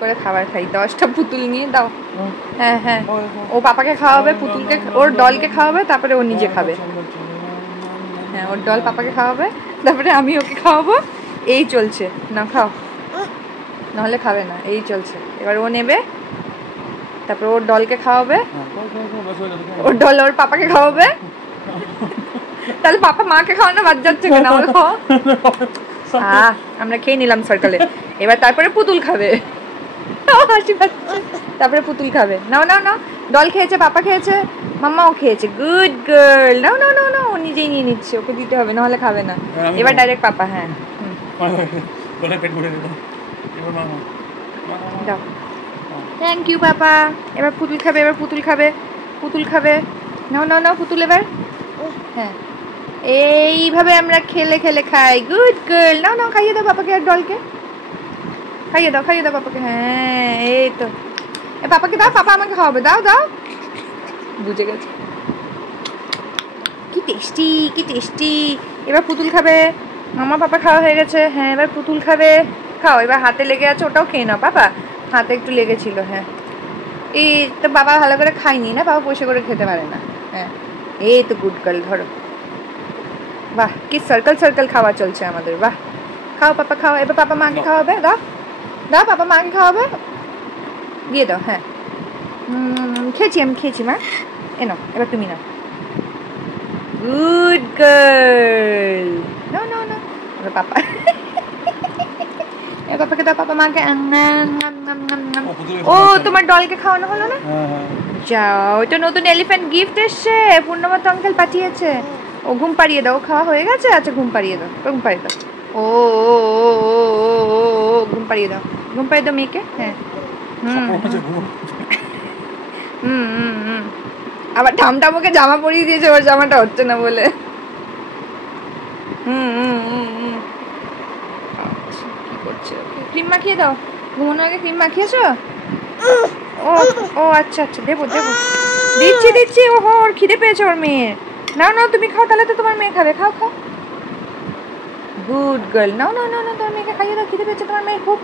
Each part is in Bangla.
করে খাবার খাই। 10টা পুতুল নিয়ে দাও। হ্যাঁ হ্যাঁ, ও পাপাকে খাওয়াবে, পুতুলকে ওর ডলকে খাওয়াবে, তারপরে ও নিজে খাবে। হ্যাঁ, ওর ডল পাপাকে খাওয়াবে, তারপরে আমি ওকে খাওয়াবো। এই চলছে না, খাও, নাহলে খাবে না। এই চলছে। এবার ও নেবে, তারপর ওর ডলকে খাওয়াবে, ওর ডল ওর পাপাকে খাওয়াবে। তাহলে পাপা মাকে খাওয়ানো বাদ যাচ্ছে কেন? আমরা খাও, আমরা খেয়ে নিলাম সার্কেলে। এবার তারপরে পুতুল খাবে। হাসি পাচ্ছে। তারপরে পুতুল খাবে। নাও নাও নাও, ডল খেয়েছে, পাপা খেয়েছে, মাম্মাও খেয়েছে। Good girl. নাও নাও নাও নাও, ও নিজেই নিয়ে নিচ্ছে, ওকে দিতে হবে, নাহলে খাবে না। এবার ডাইরেক্ট পাপা। হ্যাঁ, দাও। Thank you papa. এবার পুতুল খাবে, এবার পুতুল খাবে, পুতুল খাবে। নাও নাও নাও, পুতুল এবার। হ্যাঁ, এইভাবে আমরা খেলে খেলে খাই। Good girl. নাও নাও, খাইয়ে দাও পাপাকে আর ডলকে। খাইয়ে দাও, খাইয়ে দাও পাপাকে। হ্যাঁ, এই তো। পাপাকে দাও, পাপা আমাকে খাওয়াবে। দাও দাও। বুঝে গেছে। কি টেস্টি, কি টেস্টি। এবার পুতুল খাবে। মামা পাপা খাওয়া হয়ে গেছে। হ্যাঁ, এবার পুতুল খাবে। খাও। এবার হাতে লেগে আছে, ওটাও খেয়ে নাও। পাপা হাতে একটু লেগেছিল। হ্যাঁ, এই তো বাবা ভালো করে খাইনি না, বাবা পয়সা করে খেতে পারে না। হ্যাঁ, এই তো গুড গার্ল। ধরো। বাহ, কি সার্কেল সার্কেল খাওয়া চলছে আমাদের। বাহ, খাও পাপা, খাও। এবার পাপা মাকে খাওয়াবে। দাও দাও, পাপা মাকে খাওয়াবে। দিয়ে দাও। হ্যাঁ, খেয়েছি, আমি খেয়েছি মা। নাও, এবার তুমি নাও। Good girl. নাও নাও নাও। এবার পাপা। এবার পাপাকে দাও, পাপা মাকে। ও, তোমার ডলকে খাওয়ানো হলো না? যাও, ওইটা নতুন এলিফ্যান্ট গিফট এসছে, পূর্ণমত আঙ্কেল পাঠিয়েছে। ও ঘুম পাড়িয়ে দাও। খাওয়া হয়ে গেছে? আচ্ছা, ঘুম পাড়িয়ে দাও, ঘুম পাড়িয়ে দাও। ও ঘুম পাড়িয়ে দাও, ঘুম পাড়িয়ে দাও মেয়েকে। হ্যাঁ, আবার ঠামঠামোকে জামা পরিয়ে দিয়েছে, ওর জামাটা হচ্ছে না বলে। কি করছে? ক্রিম মাখিয়ে দাও। ঘুমানোর আগে ক্রিম মাখিয়েছো? ও ও আচ্ছা আচ্ছা, দেবো দেবো, দিচ্ছি দিচ্ছি। ওহো, ওর খিদে পেয়েছে ওর মেয়ে। নাও নাও, তুমি খাও, তাহলে তো তোমার মেয়ে খাবে। খাও খাও। Good girl. নাও নাও নাও, তোমার মেয়েকে খাইয়ে দাও। খিদে পেয়েছে তোমার মেয়ে খুব,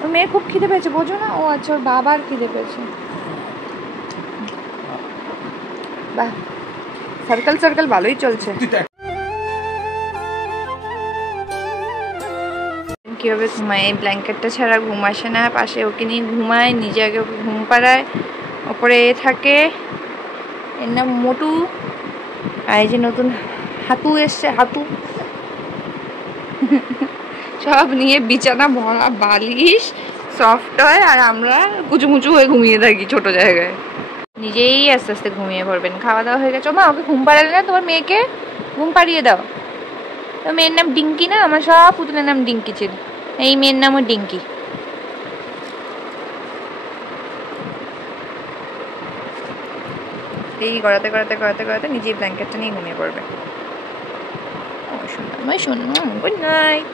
ওর মেয়ে খুব খিদে পেয়েছে, বোঝো না? ও আচ্ছা, ওর বাবার খিদে পেয়েছে। বাহ, সার্কেল সার্কেল ভালোই চলছে। কীভাবে ঘুমায়, এই ব্ল্যাঙ্কেটটা ছাড়া ঘুম আসে না। পাশে ওকে নিয়ে ঘুমায়, নিজে আগে ওকে ঘুম পাড়ায়। ওপরে থাকে, এর নাম মোটু। আর এই যে নতুন হাতু এসছে, হাতু। সব নিয়ে বিছানা ভরা, বালিশ, সফট হয়, আর আমরা কুচুমুচু হয়ে ঘুমিয়ে থাকি ছোট জায়গায়। নিজেই আস্তে আস্তে ঘুমিয়ে পড়বেন। খাওয়া দাওয়া হয়ে গেছে? মা, ওকে ঘুম পাড়ালে না? তোমার মেয়েকে ঘুম পাড়িয়ে দাও। তো মেয়ের নাম ডিঙ্কি না? আমার সব পুতুলের নাম ডিঙ্কি ছিল, এই মেয়ের নামও ডিঙ্কি। এই গড়াতে গড়াতে গড়াতে গড়াতে নিজেই ব্ল্যাঙ্কেটটা নিয়ে ঘুমিয়ে পড়বে। Good night.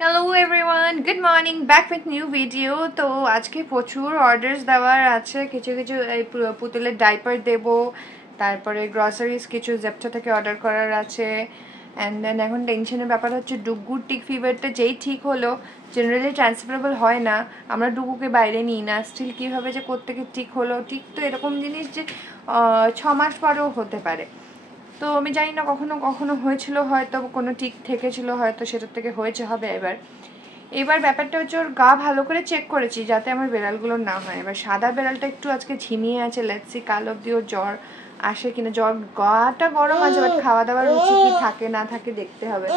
Hello everyone, good morning, back with new video. তো আজকে প্রচুর অর্ডার্স দেওয়ার আছে। কিছু কিছু এই পুতুলের ডাইপার দেবো, তারপরে গ্রসারিজ কিছু জেপ্টো থেকে অর্ডার করার আছে। অ্যান্ড দেন এখন টেনশনের ব্যাপার হচ্ছে ডুগুর টিক ফিভারটা যেই ঠিক হলো, জেনারেলি ট্রান্সফারেবল হয় না, আমরা ডুগুকে বাইরে নিই না। স্টিল কীভাবে যে কোত্থেকে ঠিক হলো, ঠিক তো এরকম জিনিস যে 6 মাস পরেও হতে পারে। তো আমি জানি না, কখনো কখনো হয়েছিল, হয়তো কোনো ঠিক থেকেছিল, হয়তো সেটার থেকে হয়েছে হবে। এবার ব্যাপারটা হচ্ছে, ওর গা ভালো করে চেক করেছি যাতে আমার বেড়ালগুলোর না হয়। এবার সাদা বেড়ালটা একটু আজকে ঝিমিয়ে আছে, লেটসি কাল অব্দি ওর জ্বর আসে কিনা। জ্বর, গাটা গরম আছে, বাট খাওয়া দাওয়ার রুচি কি থাকে না থাকে দেখতে হবে।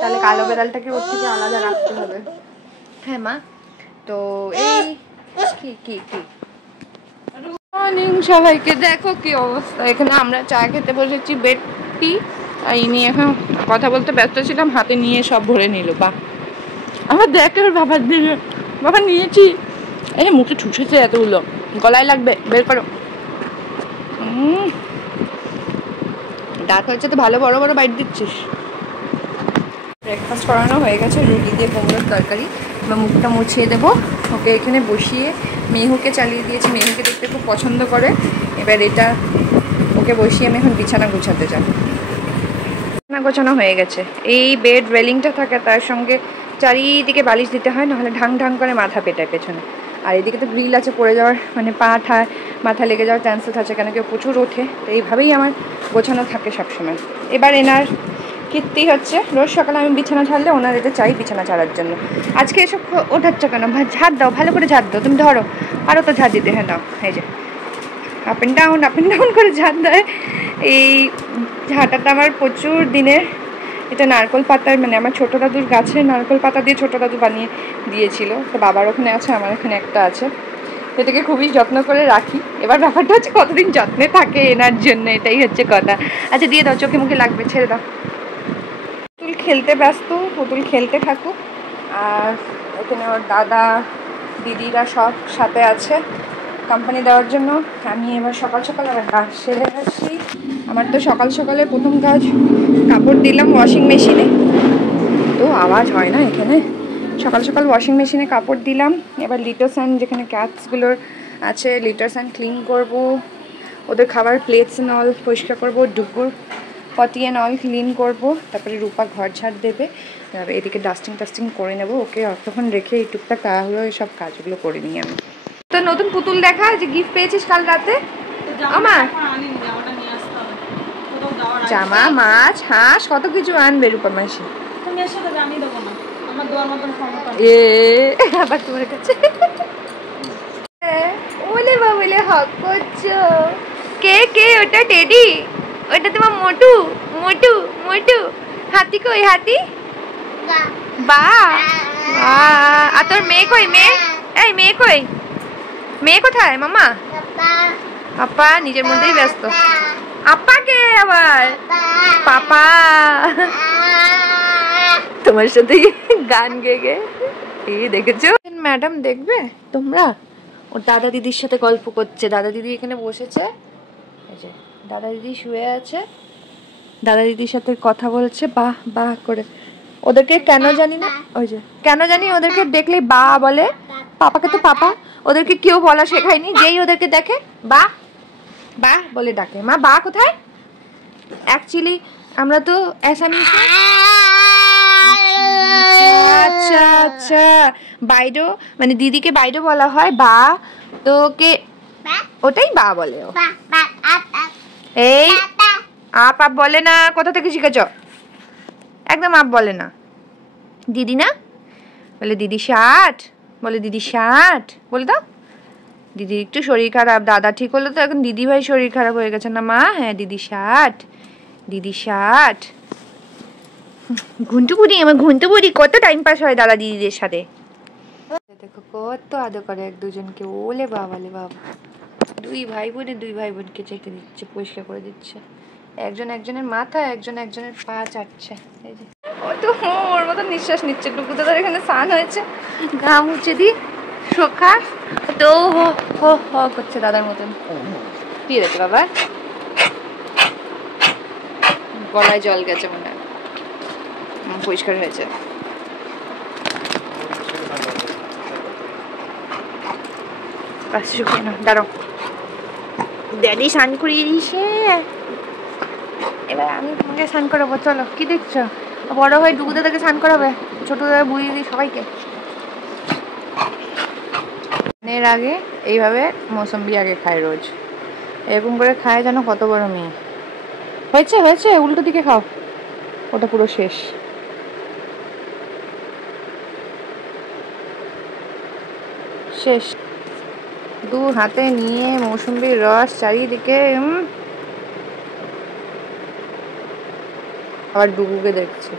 তাহলে কালো বেড়ালটাকে ওর থেকে আলাদা রাখতে হবে। হ্যাঁ মা, তো এই কি কি কি মর্নিং সবাইকে। দেখো কি অবস্থা, এখানে আমরা চা খেতে বসেছি, বেড টি। আর ইনি এখন কথা বলতে ব্যস্ত ছিলাম, হাতে নিয়ে সব ভরে নিল। বা আমার দেখে ওর বাবার দিকে, বাবা নিয়েছি, এই মুখে ঠুসেছে এতগুলো, গলায় লাগবে, বের করো। দাঁত হয়েছে তো ভালো, বড় বড় বাইট দিচ্ছিস। ব্রেকফাস্ট করানো হয়ে গেছে, রুটি দিয়ে কুমড়োর তরকারি। বা মুখটা মুছিয়ে দেবো, ওকে এখানে বসিয়ে মেহুকে চালিয়ে দিয়েছি, মেহুকে দেখতে খুব পছন্দ করে। এবার এটা ওকে বসিয়ে আমি এখন বিছানা গুছাতে যাবো। বিছানা গোছানো হয়ে গেছে। এই বেড রেলিংটা থাকে, তার সঙ্গে চারিদিকে বালিশ দিতে হয়, নাহলে ঢাং ঢাং করে মাথা পেটায় পেছনে। আর এদিকে তো গ্রিল আছে, পড়ে যাওয়ার মানে মাথা লেগে যাওয়ার চান্সেস আছে, কেন কেউ প্রচুর ওঠে। তো এইভাবেই আমার গোছানো থাকে সবসময়। এবার এনার কীর্তি হচ্ছে, রোজ সকালে আমি বিছানা ছাড়লে ওনার এটা চাই বিছানা ছাড়ার জন্য। আজকে এসব ওঠাচ্ছ কেন? ঝাড় দাও, ভালো করে ঝাড় দাও, তুমি ধরো, আরও তো ঝাড় দিতে। হ্যাঁ দাও, এই যে আপ অ্যান্ড ডাউন করে ঝাড় দেয়। এই ঝাঁটাটা আমার প্রচুর দিনের, এটা নারকেল পাতার, মানে আমার ছোটো দাদুর গাছে নারকেল পাতা দিয়ে ছোটো দাদু বানিয়ে দিয়েছিল। তো বাবার ওখানে আছে, আমার এখানে একটা আছে। এটাকে খুবই যত্ন করে রাখি। এবার ব্যাপারটা হচ্ছে কতদিন যত্নে থাকে এনার জন্য, এটাই হচ্ছে কথা। আচ্ছা দিয়ে দাও, চোখে মুখে লাগবে, ছেড়ে দাও। পুতুল খেলতে ব্যস্ত, পুতুল খেলতে থাকুক। আর এখানে ওর দাদা দিদিরা সব সাথে আছে কোম্পানি দেওয়ার জন্য। আমি এবার সকাল সকাল আবার কাজ সেরে আসছি। আমার তো সকাল সকালে প্রথম কাজ, কাপড় দিলাম ওয়াশিং মেশিনে, তো আওয়াজ হয় না এখানে। সকাল সকাল ওয়াশিং মেশিনে কাপড় দিলাম। এবার লিটারসান যেখানে ক্যাটসগুলোর আছে, লিটারসান ক্লিন করব, ওদের খাবার প্লেটস নল পরিষ্কার করব, ডুগুর পটি অ্যান্ড অল ক্লিন করব। তারপরে রূপা ঘর ঝাড় দেবে, এদিকে ডাস্টিং করে নেব। ওকে অতক্ষণ রেখে এই টুকটাক তাহলে সব কাজগুলো করে নিই আমি। তো নতুন পুতুল দেখা যে গিফট পেয়েছিস কাল রাতে আমার, জামা, মাছ, হাঁস, কত কিছু আনবে রূপা মাসি। আবার তোমার কাছে ওলে বাবলে হক করছো। কে ওটা টেডি? ওটা তোমার মোটু মোটু মোটু। হাতি কই? হাতি বা। আর তোর মেয়ে কই? মেয়ে কই? মেয়ে কোথায়? মামা আপা নিজের মধ্যেই ব্যস্ত। আপা কে আবার? পাপা তোমার সাথে গান গেয়ে এই দেখেছো? ম্যাডাম দেখবে তোমরা, ওর দাদা দিদির সাথে গল্প করছে। দাদা দিদি এখানে বসেছে, এই যে দাদা দিদি শুয়ে আছে, দাদা দিদির সাথে কথা বলছে বাহ বাহ করে। ওদেরকে কেন জানি না, ওই যে কেন জানি ওদেরকে দেখলেই বা বলে, পাপাকে তো পাপা। ওদেরকে কেউ বলা শেখায়নি, যেই ওদেরকে দেখে বা বা বলে ডাকে। মা বা কোথায়? অ্যাকচুয়ালি আমরা তো অ্যাসামিস। আচ্ছা আচ্ছা, বাইডো মানে দিদিকে বাইডো বলা হয়, বা তোকে ওটাই বা বলে। এই আপ বলে না, কোথা থেকে শিখেছ? একদম আপ বলে না। দিদি না বলে, দিদি শার্ট বলে, দিদি শার্ট বলে দাও। দিদির একটু শরীর খারাপ, দাদা ঠিক হলো তো এখন দিদি ভাই শরীর খারাপ হয়ে গেছে না মা? হ্যাঁ দিদি শার্ট, দিদি শার্ট। ঘুন্টু বুড়ি, আমার ঘুন্টু বুড়ি কত টাইম পাস হয় দাদা দিদিদের সাথে। দেখো কত আদর করে এক দুজনকে। ওলে বাবালে বাবা, দুই ভাই বোনকে চেটে দিচ্ছে, পরিষ্কার করে দিচ্ছে। একজন একজনের মাথা, একজন একজনের পা চাটছে। এই যে ও তো ওর মতো নিঃশ্বাস নিচ্ছে। টুকু দাদার এখানে স্নান হয়েছে, ঘাম মুছে দি শোকা, তো হো হো হো করছে দাদার মতন। দিয়ে দেখে বাবা, গলায় জল গেছে মনে হয়, পরিষ্কার হয়েছে। দাঁড়ো, ড্যাডি স্নান করিয়ে দিয়েছে, এবার আমি তোমাকে স্নান করাবো। চলো, কি দেখছো? বড় হয়ে ডুবু দাদাকে স্নান করাবে, ছোট দাদা বুড়িয়ে দিই সবাইকে। এর আগে এইভাবে মৌসম্বি আগে খায় রোজ, এরকম করে খায় যেন কত বড় মেয়ে হয়েছে। হয়েছে, উল্টো দিকে খাও, ওটা পুরো শেষ। শেষ। দু হাতে নিয়ে মৌসুম্বির রস চারিদিকে। আবার ডুগুকে দেখছে।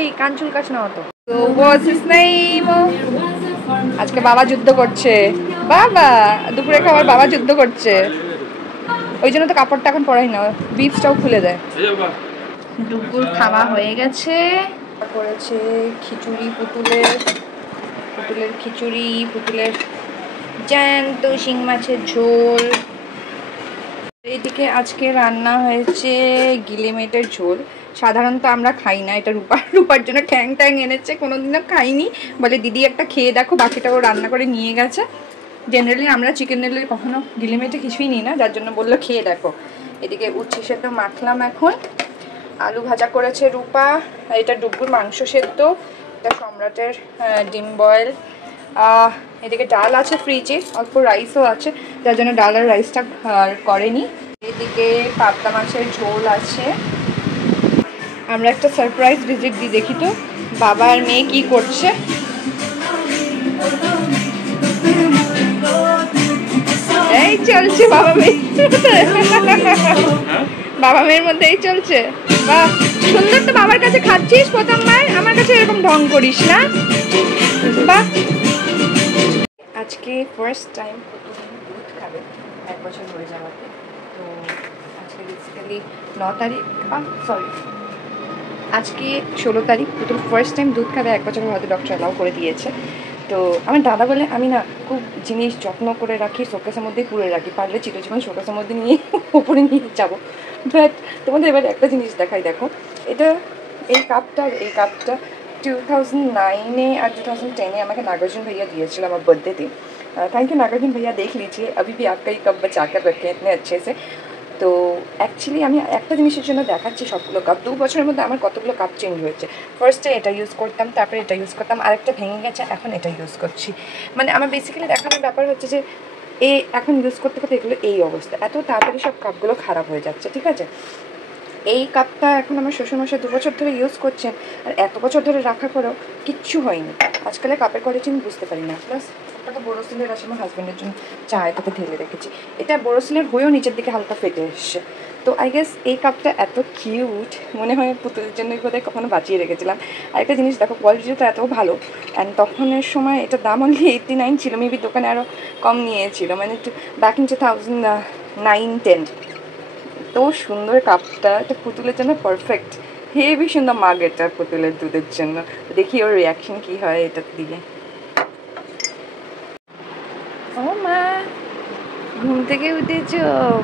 এই কান চুলকাস না অত। আজকে বাবা যুদ্ধ করছে, বাবা দুপুরে খাবার বাবা যুদ্ধ করছে, ওই জন্য তো কাপড়টা এখন পরাই না, বিপসটাও খুলে দেয়। দুপুর খাওয়া হয়ে গেছে, করেছে খিচুড়ি, পুতুলের খিচুড়ি, পুতুলের জ্যান্ত শিং মাছের ঝোল। এইদিকে আজকে রান্না হয়েছে গিলেমেটের ঝোল। সাধারণত আমরা খাই না, এটা রূপার জন্য ঠ্যাং এনেছে, কোনোদিনও খাইনি, বলে দিদি একটা খেয়ে দেখো, বাকিটাও রান্না করে নিয়ে গেছে। জেনারেলি আমরা চিকেন নিলে কখনো গিলেমেটে কিছুই নিই না, যার জন্য বললো খেয়ে দেখো। এদিকে উচ্ছে সেদ্ধ মাখলাম, এখন আলু ভাজা করেছে রূপা, আর এটা ডুগুর মাংস সেদ্ধ, এটা সম্রাটের ডিম বয়েল। এদিকে ডাল আছে ফ্রিজে, অল্প রাইসও আছে, যার জন্য ডাল আর রাইসটা করেনি। এদিকে পাবদা মাছের ঝোল আছে। আমরা একটা সারপ্রাইজ ভিজিট দিই, দেখি তো বাবা আর মেয়ে কি করছে। এই চলছে বাবা মেয়ে, বাবা মেয়ের মধ্যে এই চলছে। বাহ সুন্দর তো, বাবার কাছে খাচ্ছিস প্রথমবার, আমার কাছে এরকম ঢং করিস না। বাহ আজকে ফার্স্ট টাইম দুধ খাবে 1 বছর হয়ে যাওয়াতে। তো আজকে বেসিক্যালি 9 তারিখ, সরি আজকে 16 তারিখ, তো ফার্স্ট টাইম দুধ খাবে 1 বছর হয়তো ডক্টর অ্যালাউ করে দিয়েছে। তো আমার দাদা বলে আমি না খুব জিনিস যত্ন করে রাখি, শোকেসের মধ্যেই পুরে রাখি, পারলে চিরজীবন শোকেসের মধ্যে নিয়ে ওপরে নিয়ে যাবো। বাট তোমাদের এবার একটা জিনিস দেখাই, দেখো এটা, এই কাপটা 2009-এ আর 2010-এ আমাকে नागार्जुन भैया दिए আমার बर्थडे दिन। थैंक यू नागार्जुन भैया, देख लीजिए अभी भी आपका ही कप बचा कर रखे हैं इतने अच्छे से। তো অ্যাকচুয়ালি আমি একটা জিনিসের জন্য দেখাচ্ছি সবগুলো কাপ। 2 বছরের মধ্যে আমার কতগুলো কাপ চেঞ্জ হয়েছে। ফার্স্টে এটা ইউজ করতাম, তারপরে এটা ইউজ করতাম, আরেকটা ভেঙে গেছে, এখন এটা ইউজ করছি। মানে আমার বেসিক্যালি দেখানোর ব্যাপার হচ্ছে যে এখন ইউজ করতে করতে এগুলো এই অবস্থা, এত তাড়াতাড়ি সব কাপগুলো খারাপ হয়ে যাচ্ছে, ঠিক আছে। এই কাপটা এখন আমার শ্বশুরমশাই 2 বছর ধরে ইউজ করছেন, আর এত বছর ধরে রাখার পরেও কিচ্ছু হয়নি। আজকালের কাপের কোয়ালিটি আমি বুঝতে পারি না। প্লাস একটা বোরোসিলের আছে আমার হাজব্যান্ডের জন্য, চা এটাতে ঢেলে রেখেছি, এটা বোরোসিলের হয়েও নিচের দিকে হালকা ফেটে এসছে। তো আই গেস এই কাপটা এত কিউট, মনে হয় পুতুলের জন্যই বোধহয় কখনো বাঁচিয়ে রেখেছিলাম। আরেকটা জিনিস দেখো, কোয়ালিটিটা এত ভালো, অ্যান্ড তখনের সময় এটা দাম অনলি 89 ছিল, মেবি দোকানে আরও কম নিয়েছিল, মানে ব্যাক ইন 2009-10। তো সুন্দর কাপটা, এটা পুতুলের জন্য পারফেক্ট, হেভি সুন্দর মাগ এটা পুতুলের দুধের জন্য। দেখি ওর রিয়াকশন কি হয় এটা দিয়ে। ও মা ঘুম থেকে উঠেছ,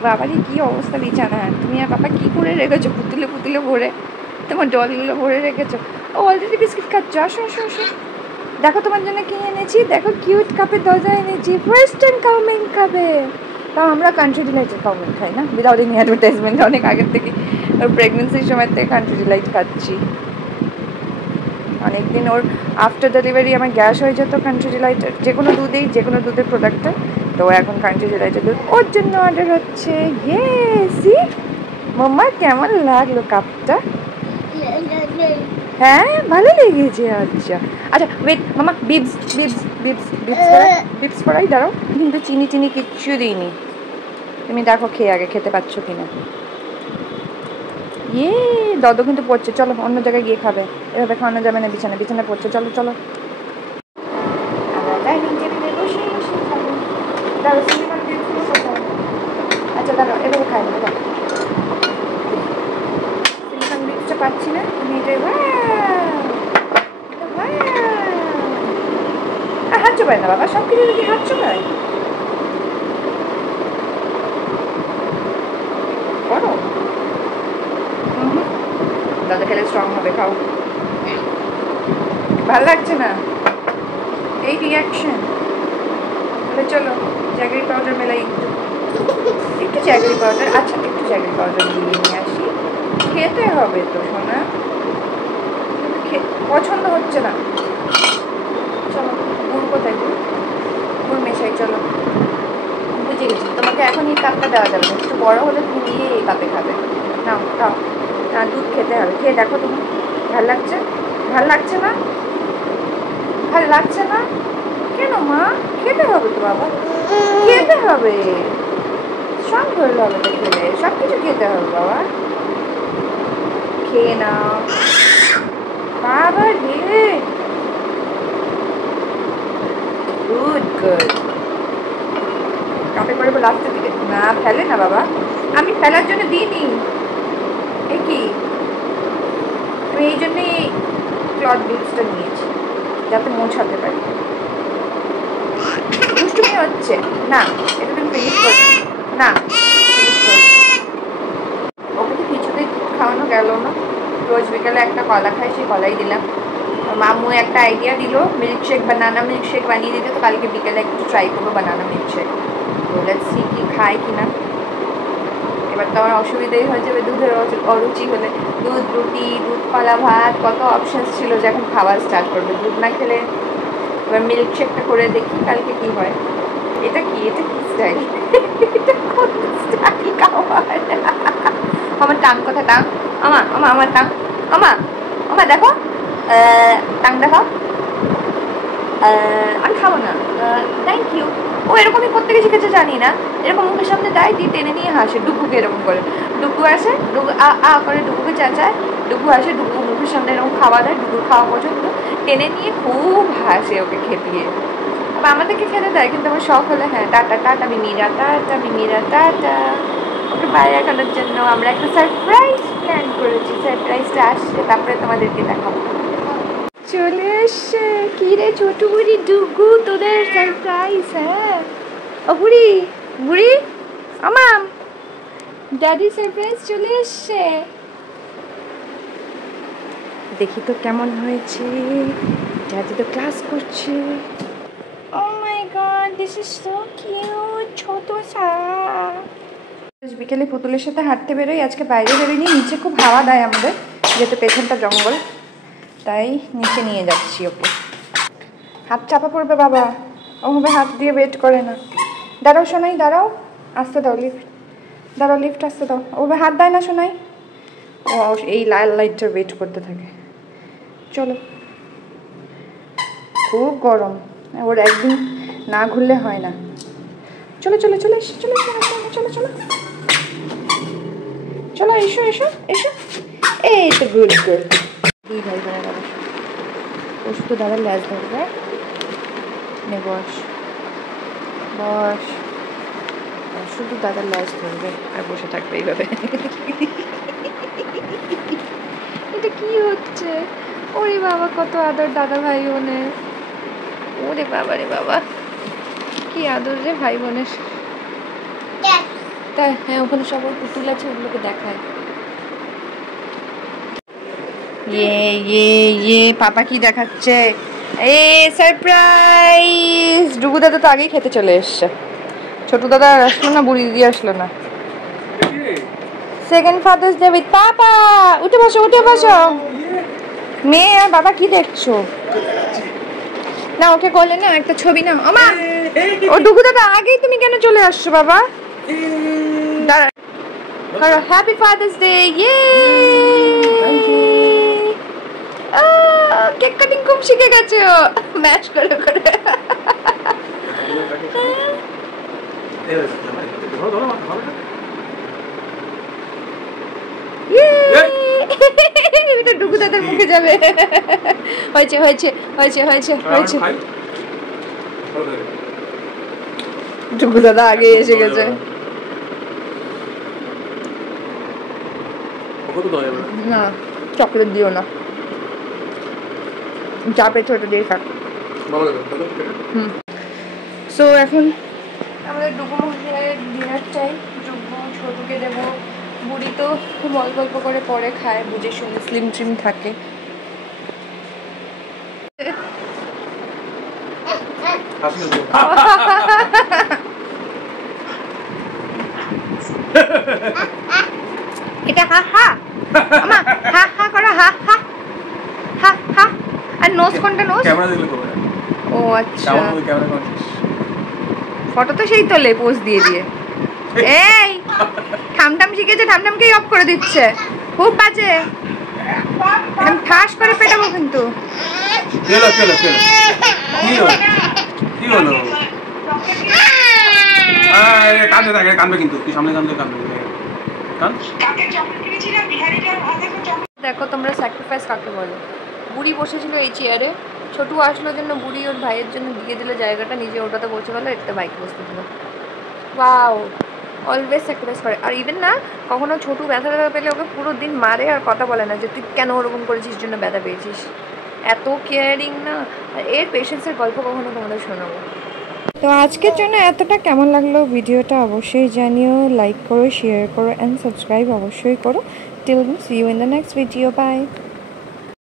বাবারই কি অবস্থা বিছানা, তুমি আর বাবা কি করে রেখেছো পুতুলে পুতুলে ভরে, তোমার ডলগুলো ভরে রেখেছো। ও অলরেডি বিস্কিট খাচ্ছ, আসো আসো আসো, দেখো তোমার জন্য কি এনেছি, দেখো কিউট কাপের দরজা এনেছি, ফার্স্ট টাইম কাউমিন খাবে। তাও আমরা কান্ট্রি ডিলাইটের কাউমিন খাই না, উইদাউট এনি অ্যাডভার্টাইজমেন্ট, অনেক আগের থেকে প্রেগনেন্সির সময় থেকে কান্ট্রি ডিলাইট খাচ্ছি। অনেকদিন ওর আফটার ডেলিভারি আমার গ্যাস হয়ে যেত কান্ট্রি ডিলাইটের, যে কোনো দুধেই, যে কোনো দুধের প্রোডাক্টটা, তো এখন কান্ট্রি ডিলাইটের দুধ ওর জন্য অর্ডার হচ্ছে। ইয়েসি মাম্মা কেমন লাগলো কাপটা? হ্যাঁ ভালো লেগেছে, আচ্ছা আচ্ছা ওয়েট মামা, বিবস বিবস বিবস বিবস বিবস পড়াই, দাঁড়াও, কিন্তু চিনি টিনি কিচ্ছু দিইনি, তুমি দেখো খেয়ে আগে খেতে পাচ্ছ কিনা। ইয়ে দদ কিন্তু পড়ছে, চলো অন্য জায়গায় গিয়ে খাবে, এভাবে খাওয়ানো যাবে না, বিছানা বিছানা পড়ছে, চলো চলো। ডাইনিং টেবিলে বসে বসে খাবো, দাঁড়ো সিনেমার বিলগুলো কোথায়? আচ্ছা দাঁড়াও এভাবে খাই না, দাঁড়াও সিলিকন বিলসটা পাচ্ছি না, তুমি এটা হাত চোবায় না বাবা, সব কিছু যদি হাত চোবায় করো, দাদা খেলে স্ট্রং হবে, খাও। ভাল লাগছে না এই রিয়াকশন, তাহলে চলো জ্যাগরি পাউডার মেলাই, একটু জ্যাগরি পাউডার, আচ্ছা একটু জ্যাগরি পাউডার দিয়ে নিয়ে আসি, খেতে হবে তো সোনা, পছন্দ হচ্ছে না। চলো গুড় কোথায়, গুড় গুড় মেশাই, চলো বুঝে গেছি। তোমাকে এখন এই কাপটা দেওয়া যাবে না, একটু বড় হলে তুমি নিয়ে এই কাপে খাবে, নাও খাও, না দুধ খেতে হবে, খেয়ে দেখো তুমি ভাল লাগছে, ভাল লাগছে না, ভাল লাগছে না কেন মা, খেতে হবে তো বাবা, খেতে হবে, সব ধরলে হবে তো, খেলে সব কিছু খেতে হবে বাবা, খেয়ে নাও বাবা রে, গুড গুড। কাপে করে লাস্টের দিকে না ফেলে না বাবা, আমি ফেলার জন্য দিইনি, এ কি আমি এই জন্যই ক্লথ বিক্সটা নিয়েছি যাতে মোছাতে পারি। দুষ্টুমি হচ্ছে না, এটা তুমি ফিনিশ করবে না, ওকে তো কিছুতেই খাওয়ানো গেল না, রোজ বিকালে একটা কলা খাই, সেই কলাই দিলাম। মামু একটা আইডিয়া দিল মিল্কশেক, বানানা মিল্কশেক বানিয়ে দিতে, তো কালকে বিকেলে একটু ট্রাই করবো বানানা মিল্কশেক, তো লেটস সি কি খায় কিনা। এবার তো আমার অসুবিধাই হয়ে যাবে দুধের অরুচি হলে। দুধ রুটি, দুধ কলা ভাত, কত অপশানস ছিল যে এখন খাওয়া স্টার্ট করবে। দুধ না খেলে এবার মিল্কশেকটা করে দেখি কালকে কি হয়। এটা কি স্টাইল? এটা কোন স্টাইল খাওয়ার? আমার টাং কথা টাং, আমার টাং, আমা দেখো টাং দেখো। আমি খাবো না, থ্যাংক ইউ। ও এরকমই করতে গিয়ে শিখেছে জানি না, এরকম মুখের সামনে দেয় দিয়ে টেনে নিয়ে হাসে। ডুকুকে এরকম করে, ডুকু আসে, ডুকু আ করে ডুকুকে চেঁচায়, ডুকু আসে, ডুকু মুখের সামনে এরকম খাওয়া দেয়, ডুকুর খাওয়া পর্যন্ত টেনে নিয়ে খুব হাসে ওকে খেপিয়ে। আবার আমাদেরকে খেতে দেয়, কিন্তু আমার শখ হলে হ্যাঁ টাটা মিমিরা, টাটা। ওকে বাইরে রাখানোর জন্য আমরা একটা সারপ্রাইজ প্ল্যান করেছি। সারপ্রাইজটা আসছে, তারপরে তোমাদেরকে দেখাবো। চলে এসছে কি রে ছোট বুড়ি ডুগু, তোদের সারপ্রাইজ। হ্যাঁ ও বুড়ি আমাম ড্যাডি সারপ্রাইজ চলে এসছে। দেখি তো কেমন হয়েছে। ড্যাডি তো ক্লাস করছে। Oh my god, this is so cute. ছোট সা বিকেলে পুতুলের সাথে হাঁটতে বেরোই। আজকে বাইরে বেরোয়নি, নিচে খুব হাওয়া দেয় আমাদের, যেহেতু পেছনটা জঙ্গল, তাই নিচে নিয়ে যাচ্ছি ওকে। হাত চাপা পড়বে বাবা, ওভাবে হাত দিয়ে ওয়েট করে না। দাঁড়াও শোনাই, দাঁড়াও, আসতে দাও লিফট, দাঁড়াও লিফট আসতে দাও। ওভাবে হাত দেয় না শোনাই, ও এই লাল লাইটটা ওয়েট করতে থাকে। চলো, খুব গরম, ওর একদিন না ঘুরলে হয় না। চলো চলো চলো এসো, চলো চলো চলো চলো চলো এসো এসো এসো। এই তো গুড গুড। দুই ভাই বোনের দাদা, ও শুধু দাদার ল্যাজ ধরবে। নে বস বস, শুধু দাদার ল্যাজ ধরবে আর বসে থাকবে এইভাবে। এটা কি হচ্ছে? ওরে বাবা, কত আদর দাদা ভাই বোনের। ওরে বাবা রে বাবা, কি আদর রে ভাই বোনের। তাই হ্যাঁ, ওখানে সব পুতুল আছে, ওগুলোকে দেখায়। ইয়ে পাপা কি দেখাচ্ছে? সারপ্রাইজ! ডুগু দাদা তো আগেই খেতে চলে এসছে। ছোট দাদা আর আসলো না, বুড়ি দিদি আসলো না। সেকেন্ড ফাদার্স ডে উইথ পাপা। উঠে বসো মেয়ে আর বাবা, কি দেখছো? না ওকে কোলে না, একটা ছবি নাও। আমা, ও ডুগু দাদা আগেই তুমি কেন চলে আসছো বাবা? দাঁড়া, হ্যাপি ফাদার্স ডে। ইয়ে, কেক কাটিং খুব শিখে গেছে ও, ম্যাচ করে করে। এটা ডুগু দাদার মুখে যাবে। হয়েছে হয়েছে হয়েছে হয়েছে হয়েছে। ডুগু দাদা আগে এসে গেছে। না চকলেট দিও না, যা পেয়েছো ওটা দিয়ে থাক। সো এখন আমাদের ডুগু মহিলার ডিনার চাই। ডুগু ছোটুকে দেবো, বুড়ি তো খুব অল্প অল্প করে পরে খায়, বুঝে শুনে স্লিম ট্রিম থাকে। এটা হা হা আমা, হা হা করো, হা হা হা হা। আর নোজ কোনটা? নোজ ক্যামেরা দেখলে হবে। ও আচ্ছা, ফটো তো সেই তোলে পোজ দিয়ে দিয়ে। এই ঠামঠাম শিখেছে, ঠামঠামকেই অফ করে দিচ্ছে, খুব বাজে। ঠাস করে পেটাবো কিন্তু। কি হলো? কাঁদবে থাকে, কাঁদবে কিন্তু, তুই সামনে কাঁদবে, কাঁদবে। দেখো তোমরা স্যাক্রিফাইস কাকে বলো। বুড়ি বসেছিল এই চেয়ারে, ছোটু আসলো জন্য বুড়ি ওর ভাইয়ের জন্য দিয়ে দিল জায়গাটা, নিজে ওটাতে বসে গেলো, এটা বাইকে বসতে দিল। ওয়াও, অলওয়েজ স্যাক্রিফাইস করে। আর ইভেন না কখনো ছোটু ব্যথা পেলে ওকে পুরো দিন মারে আর কথা বলে না যে তুই কেন ওরকম করেছিস, জন্য ব্যথা পেয়েছিস। এত কেয়ারিং না, এর পেশেন্সের গল্প কখনো তোমাদের শোনাবো। তো আজকের জন্য এতটা। কেমন লাগলো ভিডিওটা অবশ্যই জানিও, লাইক করো, শেয়ার করো অ্যান্ড সাবস্ক্রাইব অবশ্যই করো। Till then see you in the next video, by.